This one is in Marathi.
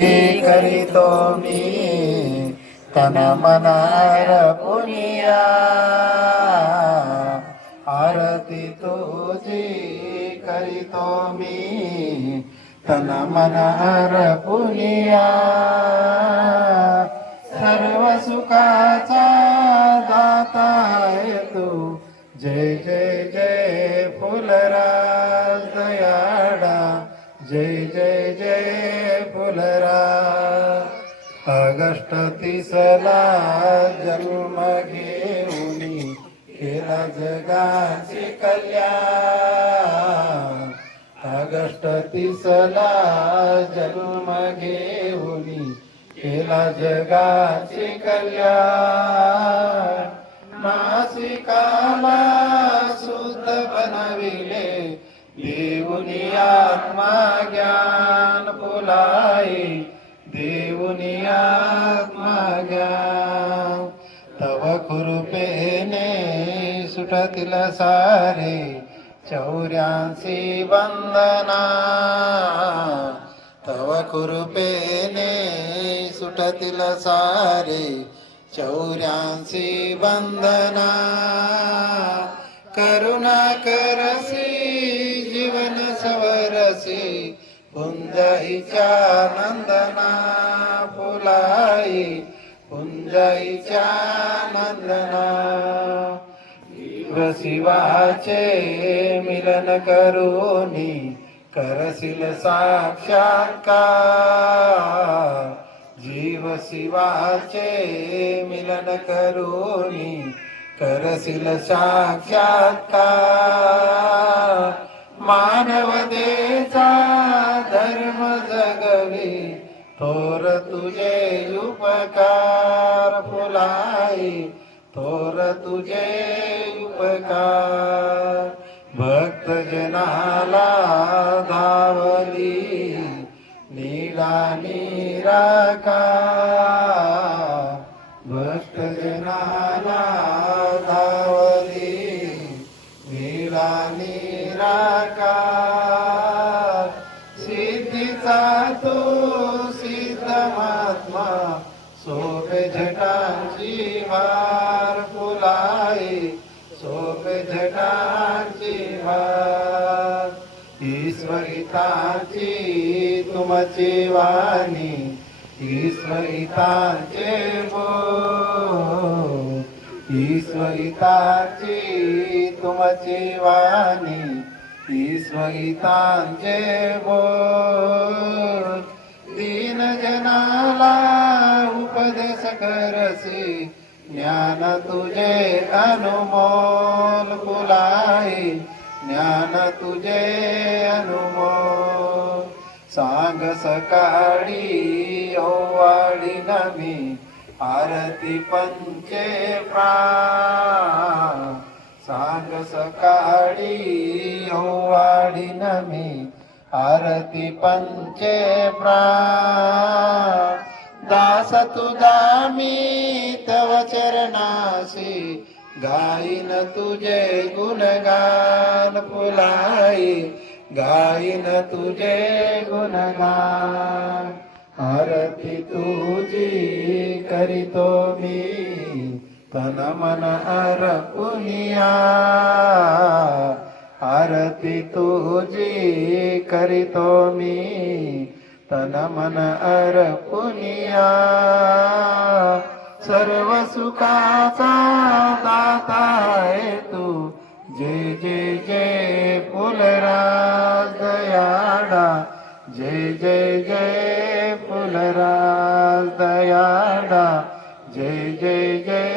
करीतो मी तन मनार पुनिया आरती तुझी करीतो मी तन मनार पुनिया सर्व सुखाचा दाता आहे तू जय जय जय फुलराज दयाळा जय जय जय फुलराज ऑगस्ट 30 जन्म घेऊनी केला जगाची कल्याण ऑगस्ट 30 जन्म घेऊनी केला जगाची कल्याण नासिकाला शुद्ध बनविले देऊनी आत्मा ज्ञान फुलाई देऊनी आत्मा ज्ञान तव कृपेने सुटतील सारे 84 वंदना तव कृपेने सुटतील सारे 84 वंदना करुणा करसी जीवन सवरसी पुंजाईच्या नंदना फुलाई पुंजाईच्या नंदना शिवाचे मिलन करूनी करशील साक्षात्कार जीव शिवाचे मिलन करूनी करशील साक्षात्कार मानवतेचा धर्म जगवी थोर तुझे उपकार फुलाई थोर तुझे उपकार भक्त जनाला धावली नीला निराकार भक्त जनाला धावली नीला निराकार सिद्धीचा तो सिद्ध महात्मा सोपे जटांची भार फुलाई सोपे जटांची भार ईश्वरितांची तुमची वाणी ईश्वरितांचे बोल ईश्वरितांची तुमची वाणी ईश्वरितांचे बोल दीन जनाला उपदेश करसी ज्ञान तुझे अनुमोल फुलाई ज्ञान तुझे अनुमोल सांग सकाळी ओवाळी नमी आरती पंचे प्राण सांग सकाळी ओवाळी नमी आरती पंचे प्राण दास तुझा मी तव चरणासी गाईन तुझे गुणगान फुलाई गाईन तुझे गुणगान आरती तुझी करीतो मी तन मन अर्पुनिया आरती तुझी करीतो मी तन मन अर्पुनिया सर्व सुखाचा दाता आहे तू जय जय जय फुलराज दयाळा जय जय जय फुलराज दयाळा जय जय जय